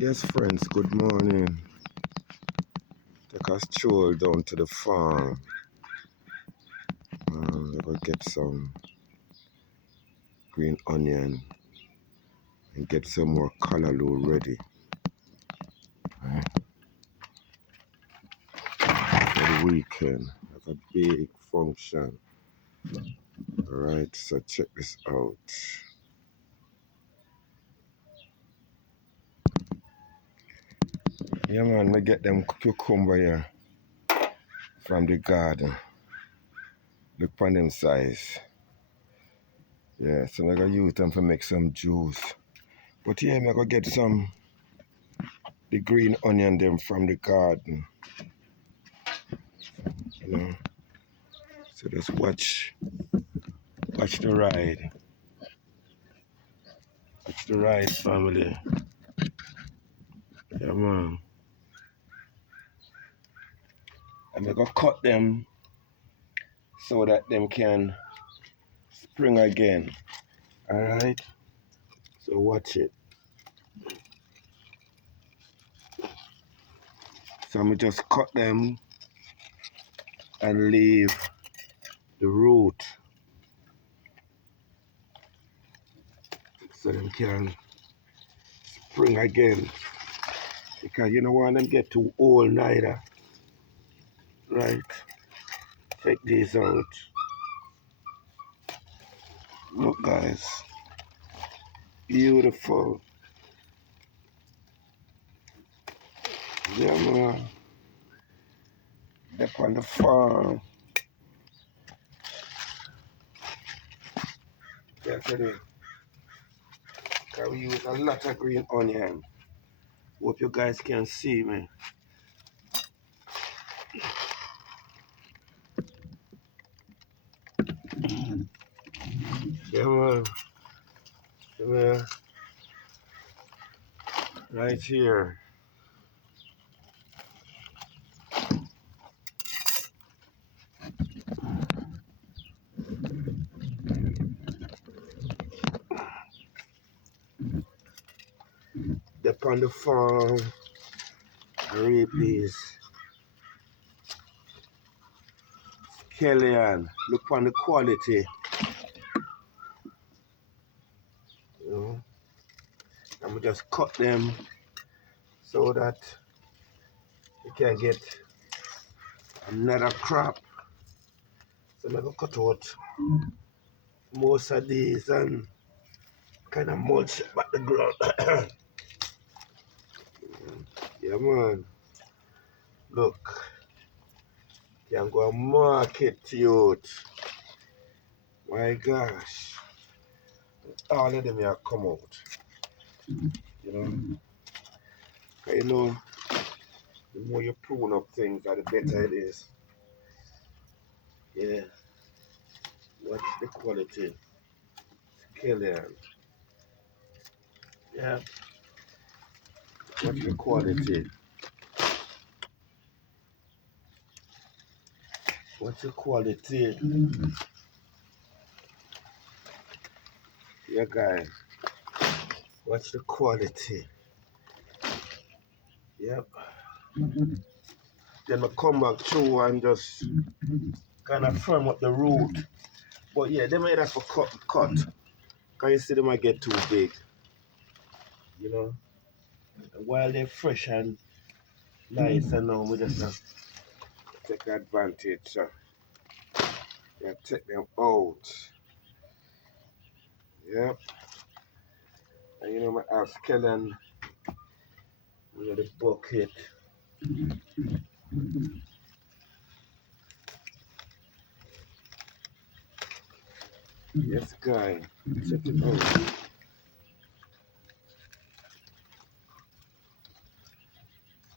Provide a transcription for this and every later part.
Yes, friends, good morning. Take a stroll down to the farm. We're going to get some green onion and get some more callaloo ready for the weekend. Have a big function. Alright, so check this out. Yeah, man, we get them cucumber here from the garden. Look on them size. Yeah, so I'm going to use them to make some juice. But yeah, I'm going to get the green onion them from the garden. You know, so just watch the ride. Watch the ride, family. Yeah, man. I'm going to cut them so that them can spring again. Alright? So watch it. So I'm just cut them and leave the root so them can spring again. Because you don't want them get too old neither. Right? Take these out. Look, guys. Beautiful. Yeah, man. Up on the farm. Yesterday, we use a lot of green onion. Hope you guys can see me. Yeah, man. Yeah, right here. Up on the farm. I reap these. Kellyanne, look on the quality. You know, and we just cut them so that you can get another crop. So I'm gonna cut out most of these and kind of mulch back the ground. Yeah, man. Look, you can go and market youth. My gosh. All of them have come out. You know? 'Cause you know, the more you prune up things, the better it is. Yeah. Watch the quality. Kellyanne. Yeah. Watch the quality. Watch the quality. Yeah, guys. Watch the quality. Yep. Then I come back through and just kind of firm up the root. But yeah, they might have to cut. Because you see they might get too big. You know? And while they're fresh and nice and now, we just take advantage. So, yeah, take them out. Yep. And you know, I ask Kellen, you know, the bucket. Yes, guy. Check it out.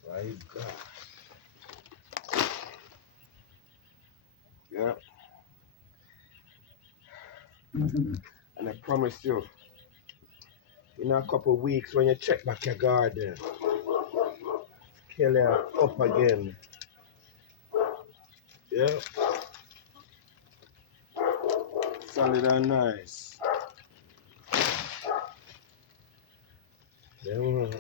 My God. Yeah. And I promise you, in a couple of weeks when you check back your garden, Kelly are up again. Yeah. Solid and nice. Yeah, man.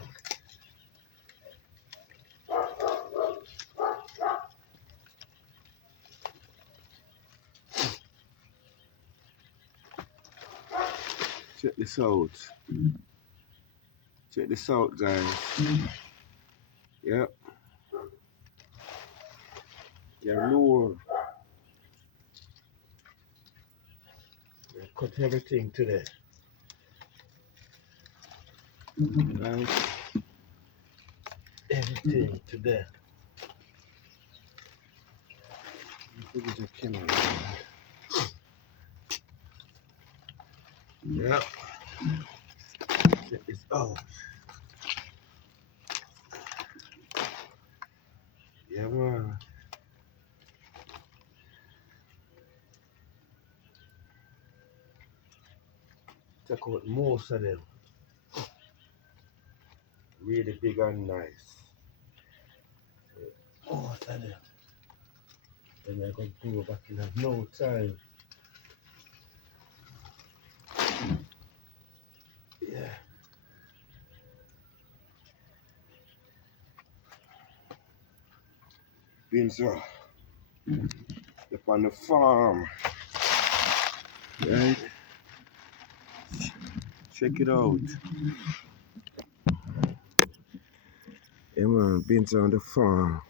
Check this out. Check this out, guys. Yep. Yeah, lure. Yeah, cut everything today. Right? Everything today. Look at the camera. Yep. Check this out. Yeah, man. Check out most of them. Really big and nice. Most of them. Then I can go back in no time. Yeah. Been so. Up on the farm. Right? Check it out. Yeah, man. Been on the farm.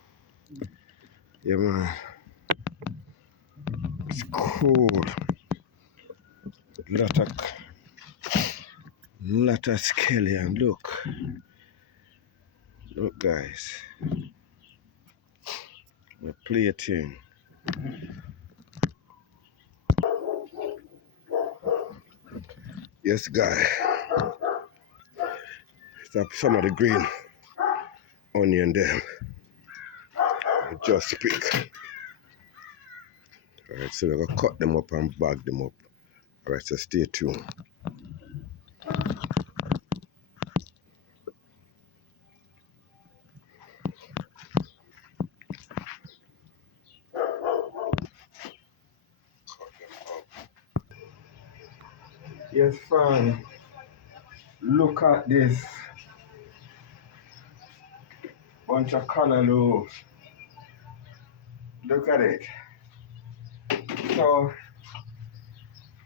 Yeah, man. It's cold. Lot of scallion. Look. Look, guys. My plating. Yes, guy. Stop some of the green onion them. Just pick. Alright, so we're gonna cut them up and bag them up. Alright, so stay tuned. Yes, fam. Look at this bunch of cantaloupe. Look at it. So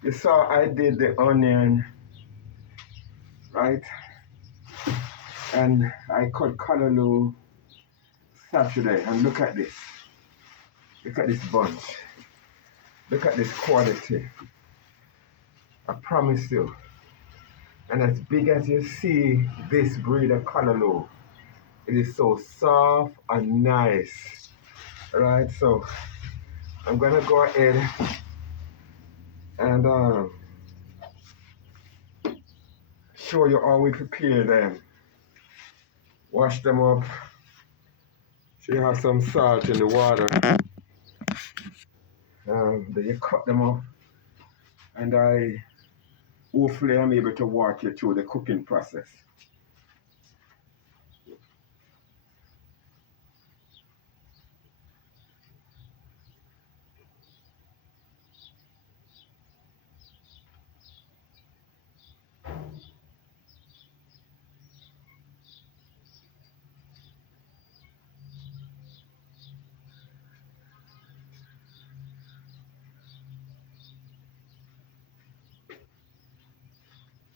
you saw I did the onion, right? And I cut cantaloupe Saturday. And look at this. Look at this bunch. Look at this quality. I promise you. And as big as you see this breed of cantaloupe, it is so soft and nice. Right? So I'm gonna go ahead and show you how we prepare them. Wash them up. So you have some salt in the water. Then you cut them up. And hopefully I'm able to walk you through the cooking process.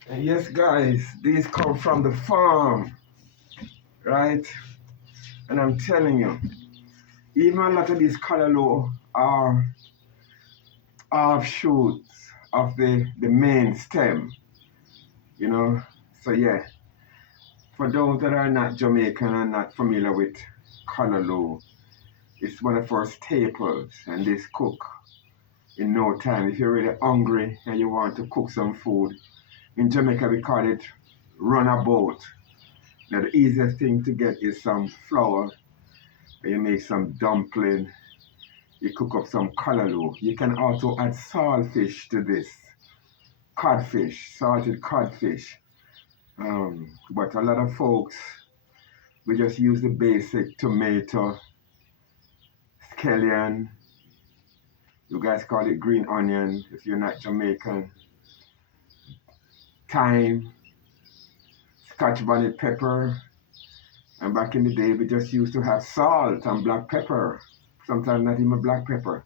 And yes, guys, these come from the farm, right? And I'm telling you, even a lot of these cantaloupe are offshoots of the main stem, you know? So yeah, for those that are not Jamaican and not familiar with cantaloupe, it's one of our staples, and this cook in no time. If you're really hungry and you want to cook some food, in Jamaica we call it runabout. Now the easiest thing to get is some flour, and you make some dumpling, you cook up some cantaloupe. You can also add saltfish to this, codfish, salted codfish. But a lot of folks, we just use the basic tomato, scallion, you guys call it green onion if you're not Jamaican, thyme, Scotch bonnet pepper, and back in the day we just used to have salt and black pepper, sometimes not even black pepper.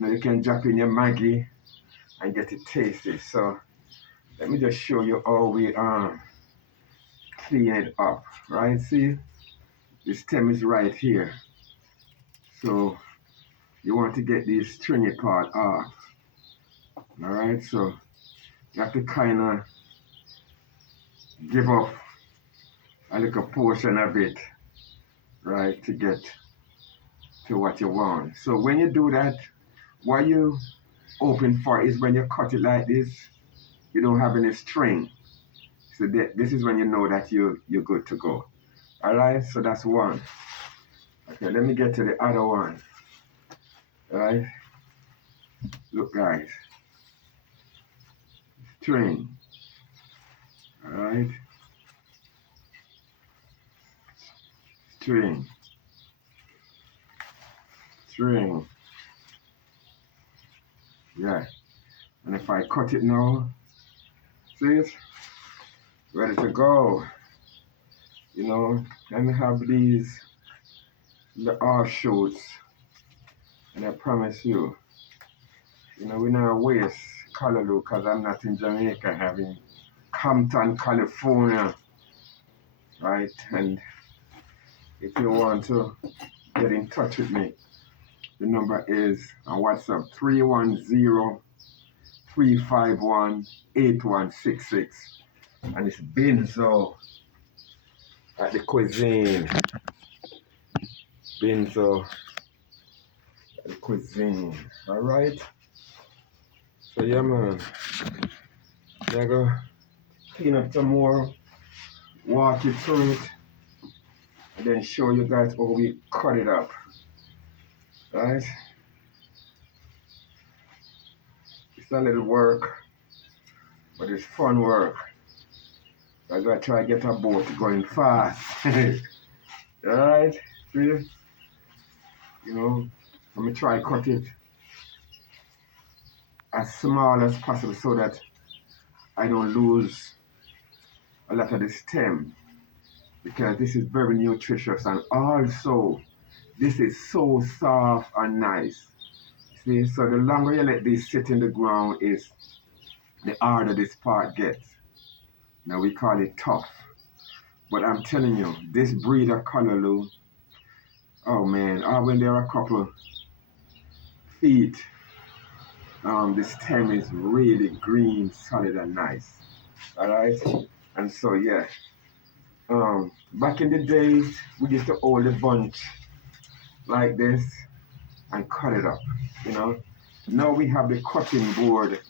Now you can drop in your Maggi and get it tasty. So let me just show you how we clean it up, right? See, the stem is right here. So you want to get this stringy part off. Alright, so you have to kind of give up a little portion of it, right, to get to what you want. So when you do that, what you open for is when you cut it like this, you don't have any string. So this is when you know that you're good to go. Alright, so that's one. Okay, let me get to the other one. Alright, look guys, string. Alright, string, string. Yeah, and if I cut it now, see it? Ready to go. You know, let me have these the offshoots, and I promise you, you know, we're not waste Callaloo because I'm not in Jamaica, I'm having Compton, California, right? And if you want to get in touch with me, the number is on WhatsApp 310-351-8166, and it's Benzo at the cuisine. Benzo at the cuisine. All right. So yeah, man. I go clean up some more, walk you through it, and then show you guys how we cut it up. Right? It's a little work, but it's fun work. I gotta try to get a boat going fast. Alright? See? You know, I'm gonna try to cut it as small as possible so that I don't lose a lot of the stem, because this is very nutritious, and also this is so soft and nice. See, so the longer you let this sit in the ground is the harder this part gets. Now we call it tough. But I'm telling you, this breed of Callaloo, oh man, when they're a couple feet, the stem is really green, solid and nice. Alright? And so yeah. Back in the days, we used to hold the bunch like this and cut it up, you know. Now we have the cutting board,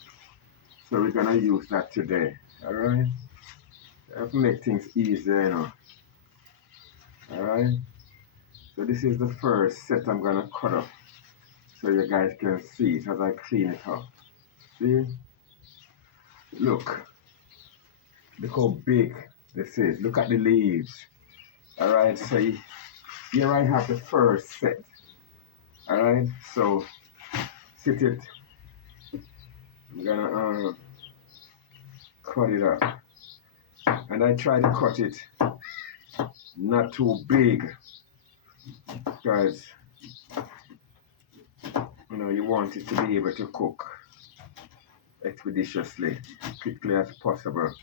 so we're gonna use that today. Alright? To make things easier, you know. Alright? So this is the first set I'm gonna cut up, so you guys can see it as I clean it up. See? Look how big this is. Look at the leaves. Alright, so here I have the first set. Alright, so sit it. I'm gonna cut it up. And I try to cut it not too big, because you know you want it to be able to cook expeditiously, quickly as possible.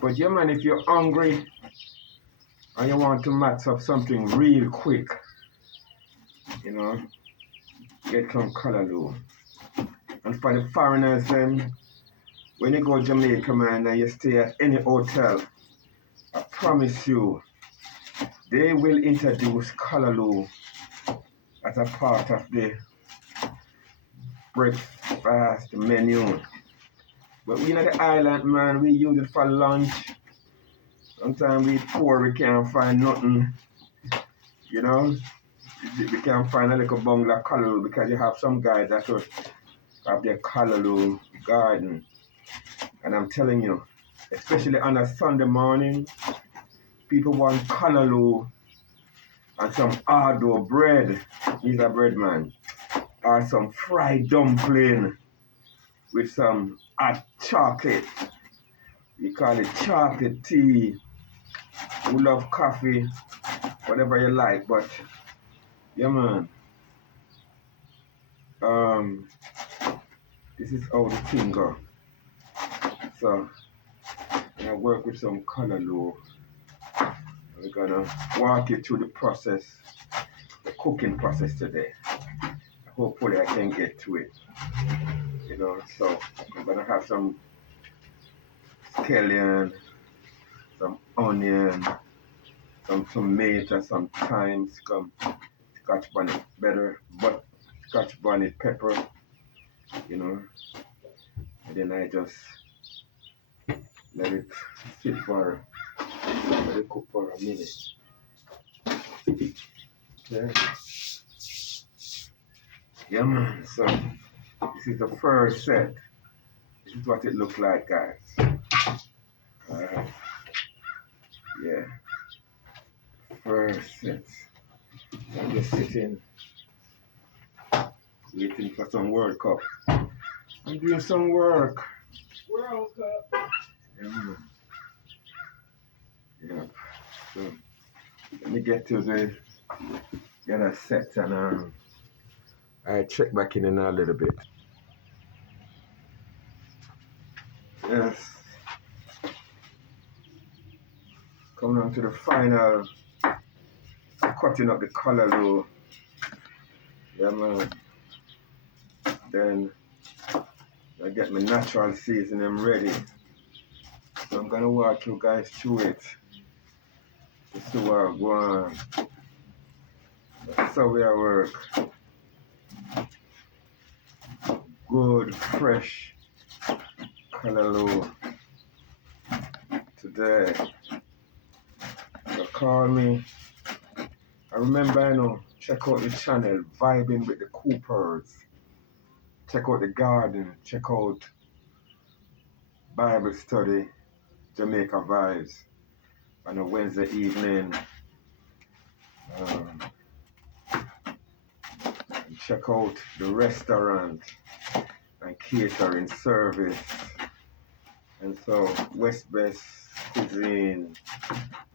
But yeah man, if you're hungry and you want to match up something real quick, you know, get some Callaloo. And for the foreigners then, when you go to Jamaica man and you stay at any hotel, I promise you, they will introduce Callaloo as a part of the breakfast menu. But we in the island man, we use it for lunch. Sometimes we poor, we can't find nothing, you know. We can't find a little bungalow of Callaloo, because you have some guys that would have their Callaloo garden. And I'm telling you, especially on a Sunday morning, people want Callaloo and some hard dough bread. He's a bread man. Or some fried dumpling with some hot chocolate. We call it chocolate tea. We love coffee, whatever you like, but yeah man. This is how the thing go. So I work with some callaloo. We're gonna walk you through the process, the cooking process today. Hopefully I can get to it. You know, so I'm gonna have some scallion, some onion, some tomato, some thyme, some scotch bonnet better, but scotch bonnet pepper, you know, and then I just let it sit for, let it cook for a minute. Okay. Yeah, man. So this is the first set. This is what it looks like, guys. Alright. Yeah. First set. I'm just sitting, waiting for some World Cup. I'm doing some work. World Cup. Yeah, man. Yeah. So let me get to the other set and I check back in a little bit. Yes. Coming on to the final cutting up the callaloo. Yeah, man. Then I get my natural seasoning ready. So I'm gonna walk you guys through it. This is where I go on. That's how we work. Good, fresh callaloo today. So call me. I remember, check out the channel, Vibing with the Coopers. Check out the garden. Check out Bible study, Jamaica Vibes on a Wednesday evening. Check out the restaurant and catering service. And so West Best Cuisine,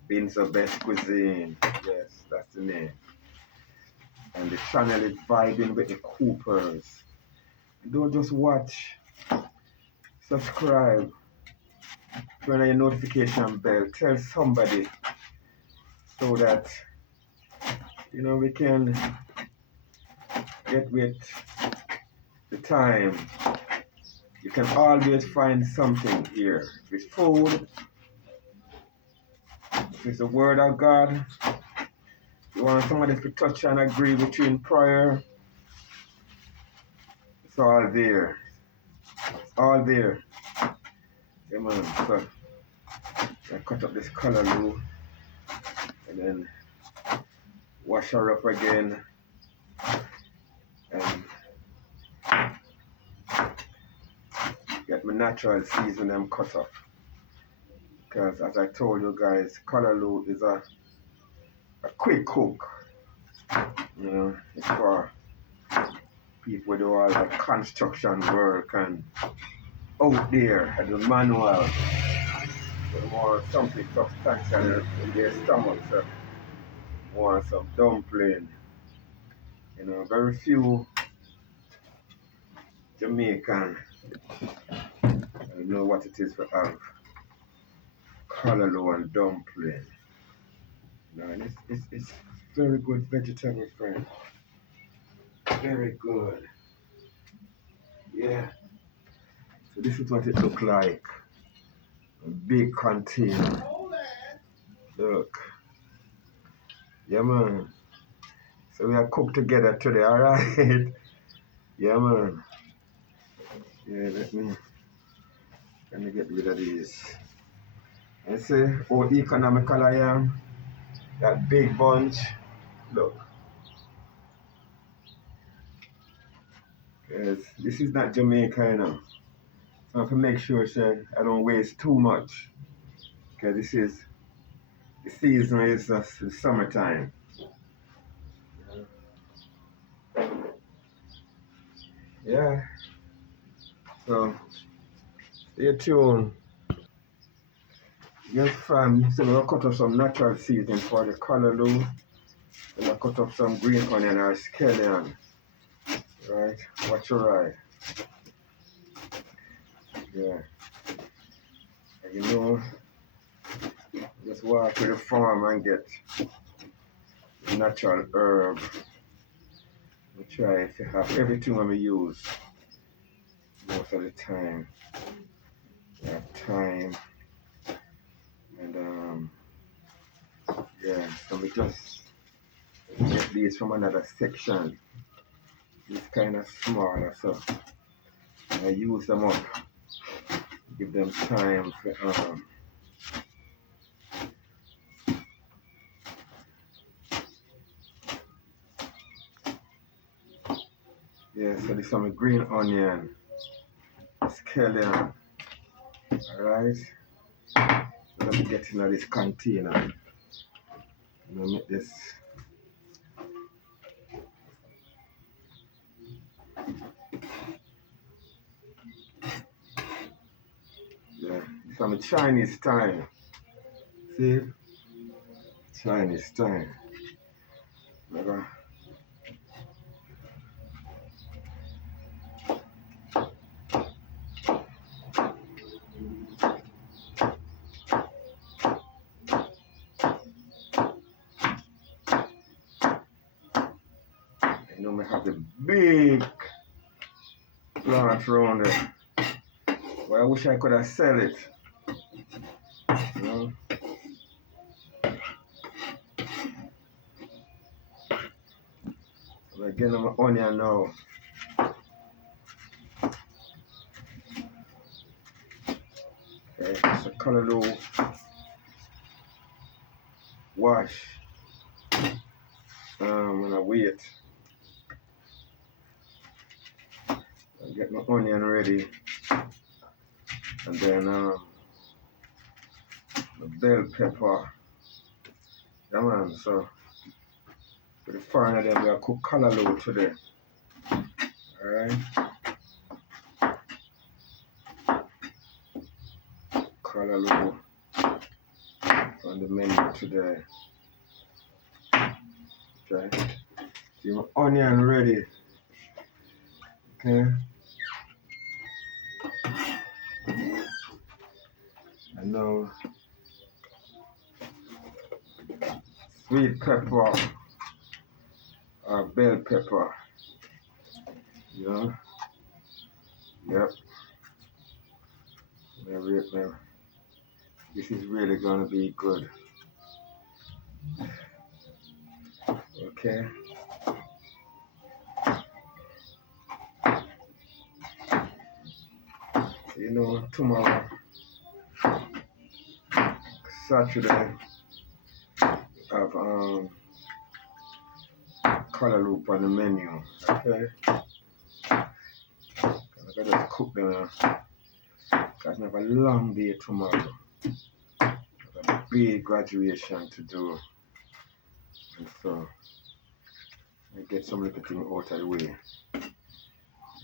Binza Best Cuisine, yes, that's the name. And the channel is Vibing with the Coopers. Don't just watch, subscribe, turn on your notification bell, tell somebody so that we can get with the time. You can always find something here. If it's food, if it's the word of God, you want somebody to touch and agree with you in prayer, it's all there. It's all there. Yeah, man. So I cut up this callaloo and then wash her up again and get my natural seasoning cut up. Because as I told you guys, callaloo is a quick cook. It's for people who do all the construction work and out there at the manual. They want something substantial in their stomach. So want some dumpling. Very few Jamaican know what it is to have callaloo and dumpling. And it's very good vegetable, friend. Very good. Yeah. So this is what it look like. A big container. Look. Yeah, man. So we are cooked together today, alright? Yeah, man. Yeah, let me get rid of these. And see how economical I am. That big bunch. Look. Because this is not Jamaica, So I have to make sure I don't waste too much. Because the season is just the summertime. Yeah. So stay tuned. Yes, fam. So we'll cut up some natural seasoning for the callaloo. And I'll cut up some green onion or scallion. Right? Watch your eye. Yeah. You know, just walk to the farm and get natural herb. We try to have everything when we use most of the time. We have time and yeah, so we just get these from another section. It's kind of smaller, so I use them up, give them time for yeah, so this is some green onion, scallion, alright? So let me get into this container. I'm gonna make this. Yeah, it's from Chinese style. See? Chinese style. Okay. You know, I have the big plant around there. Well, I wish I could have sell it. You know? I'm getting my onion now. Okay, it's a callaloo wash. And I wait. I get my onion ready. And then the bell pepper. Yeah, man, so for the foreigner then we are cook callaloo today. Alright. Callaloo on the menu today. Okay. See my onion ready. Okay. And now sweet pepper or bell pepper. You know? Yep. This is really gonna be good. Okay. You know, tomorrow, Saturday, I have callaloo on the menu. Okay. I gotta just cook them. Cause I have a long day tomorrow. I have a big graduation to do. And so I get some little thing out of the way.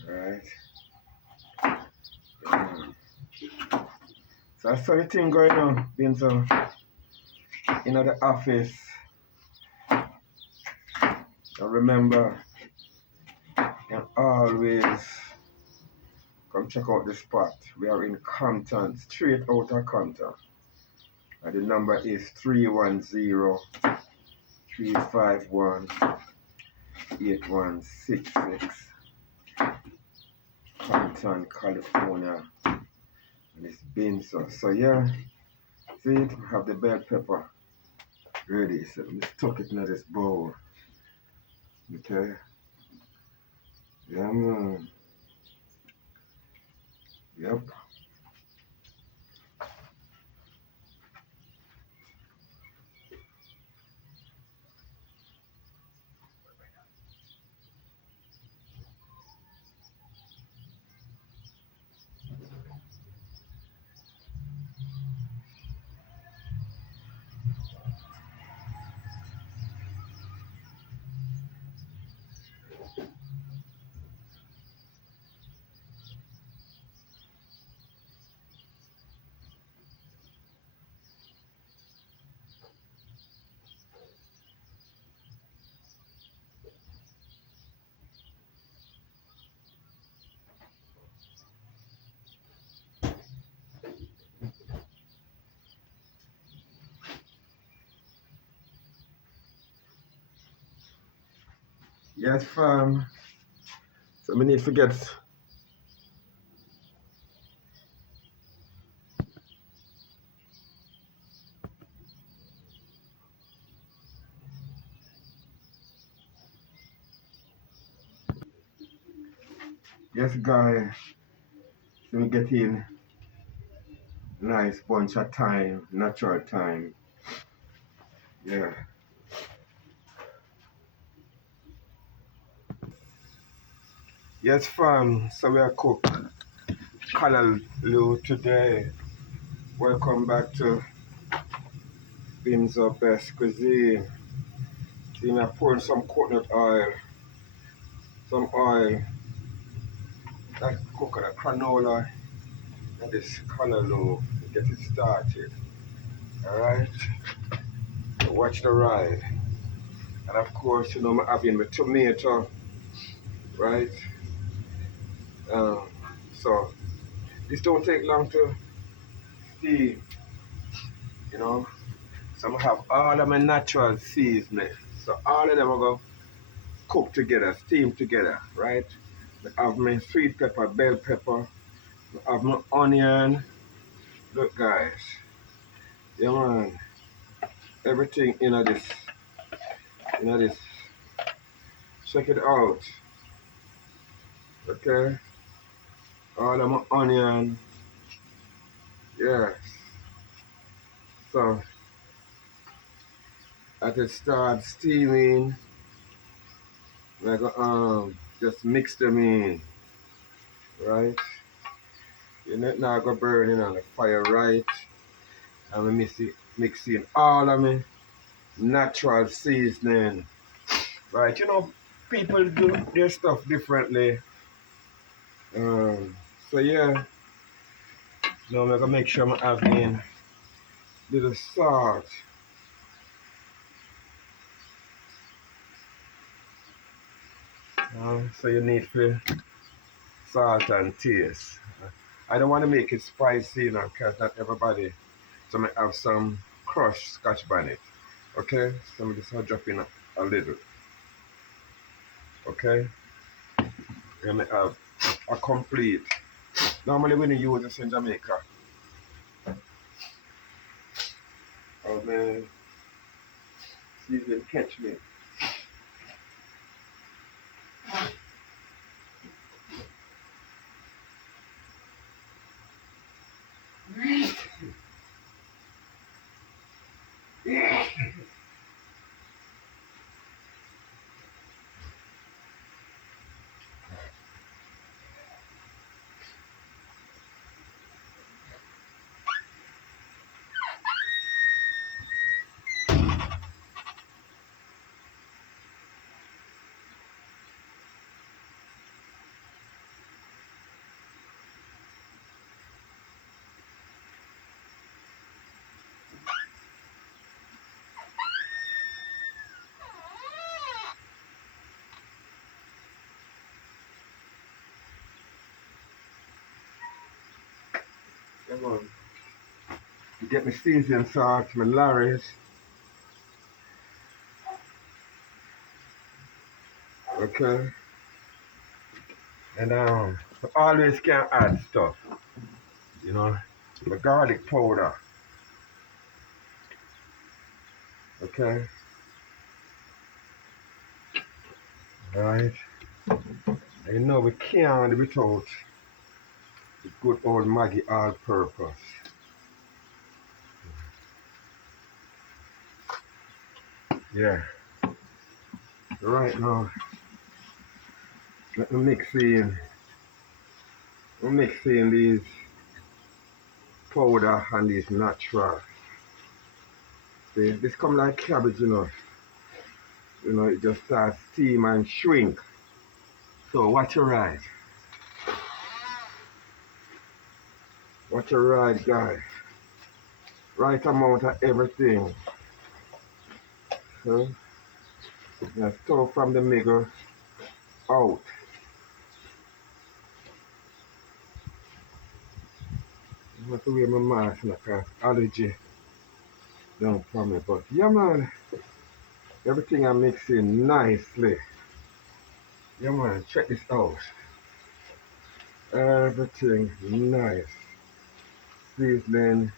Alright. So I saw the thing going on, being so in the office. I remember and always come check out the spot. We are in Compton, straight out of Compton. And the number is 310-351-8166. Compton, California. And it's been so. So yeah, see it, we have the bell pepper ready. So let's tuck it in this bowl. Okay. Yeah, man. Yep. Yes, fam. So we need to get. Yes, guys. So we get in nice bunch of thyme, natural thyme. Yeah. Yes, fam. So we are cook callaloo today. Welcome back to Bim's Best Cuisine. See me pouring some coconut oil, some oil, that coconut granola, and this callaloo to get it started. Alright? So watch the ride. And of course, you know, I'm having my tomato, right? Um, so this don't take long to steam, you know. So I'm gonna have all of my natural seasoning. So all of them are gonna cook together, steam together, right? I have my sweet pepper, bell pepper, I have my onion. Look guys, yeah man, everything in this, check it out, okay? All of my onion, yes. So as it starts steaming, I go just mix them in, right? You're not now go burning on the fire, right? And we mix in all of my natural seasoning, right? You know, people do their stuff differently. So yeah, now I'm gonna make sure I'm having little salt. So you need for salt and taste. I don't want to make it spicy, you know, because not everybody. So I have some crushed scotch bonnet. Okay, so I'm just gonna drop in a little. Okay, and I have a complete. Normally when you use this in Jamaica, oh man, you didn't catch me. Come on. You get my seasoning salt, my Larry's, okay? And I always can add stuff, you know? My garlic powder, okay? Right? And you know we can't live without the good old Maggie all-purpose. Yeah. Right now, let me mix in these powder and these natural. See, this come like cabbage, you know. You know, it just starts steam and shrink. So watch your ride. Watch your ride, guys. Right amount of everything. So, now stir from the middle out. I have to wear my mask now because allergy don't from me. But yeah man, everything I mix in nicely. Yeah man, check this out. Everything nice. Seasoning,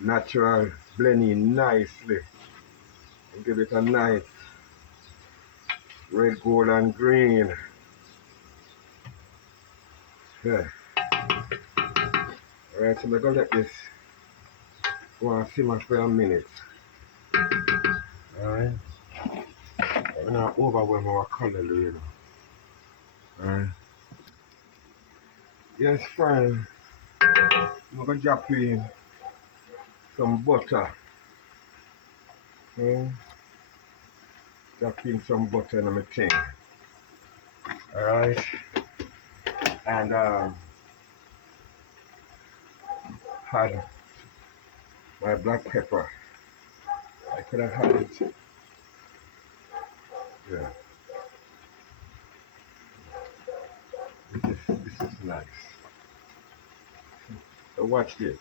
natural, blending nicely. Give it a nice red, gold, and green. Yeah. Alright, so I'm gonna let this go and simmer for a minute. Alright. I'm not overwhelm our color, you know. Alright. Yes, fine. I'm gonna drop in some butter. Drop in some butter in my thing. Alright. And had my black pepper. I could have had it. Yeah. This is nice. So watch this.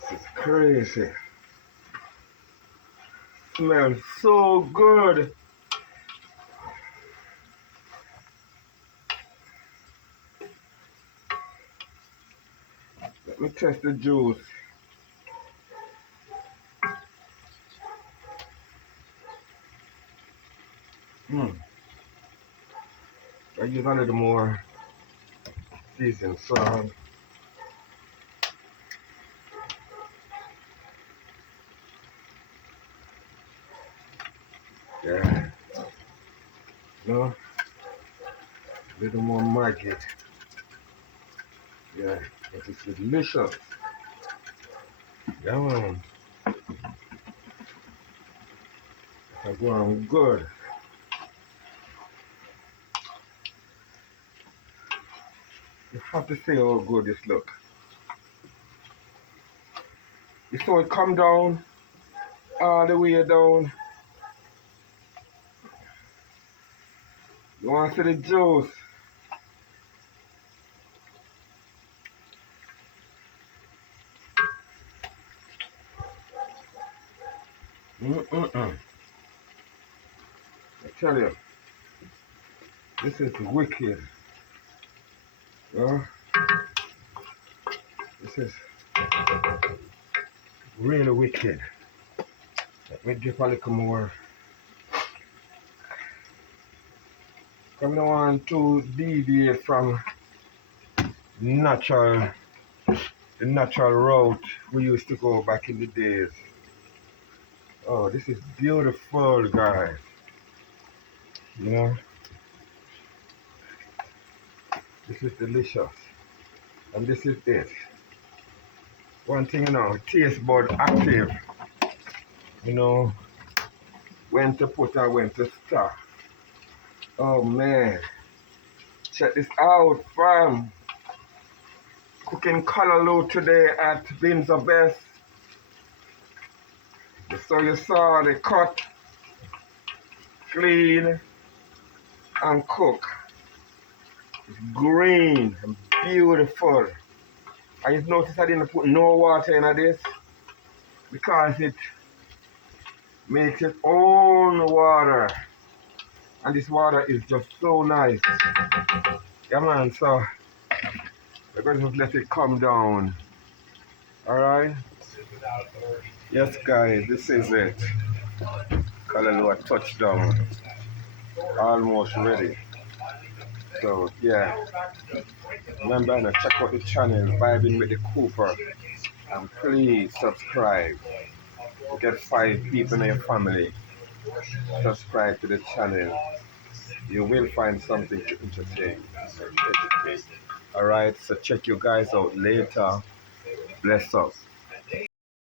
This is crazy. Smells so good. Let me test the juice. I use a little more seasoned salt. Yeah. No. A little more Maggi. Yeah. But it's delicious. Yeah man. It's going good. You have to see how good this look. You saw it come down all the way down. You want to see the juice? I tell you, this is wicked. Yeah? This is really wicked. Let me drip a little more. I don't want to deviate from natural, the natural route we used to go back in the days. Oh, this is beautiful, guys. You know, this is delicious. And this is it. One thing, you know, taste bud active. You know, when to put and when to stop. Oh man, check this out, fam. Cooking callaloo today at Windsor Best. So you saw the cut, clean, and cook. It's green and beautiful. And you notice I didn't put no water in this because it makes its own water. And this water is just so nice. Yeah man, so we're going to let it come down. Alright? Yes guys, this is it. Callaloo touchdown. Almost ready. So yeah. Remember to check out the channel, Vibing with the Cooper. And please subscribe. To get 5 people in your family. Subscribe to the channel. You will find something to entertain. Alright, so check you guys out later. Bless up.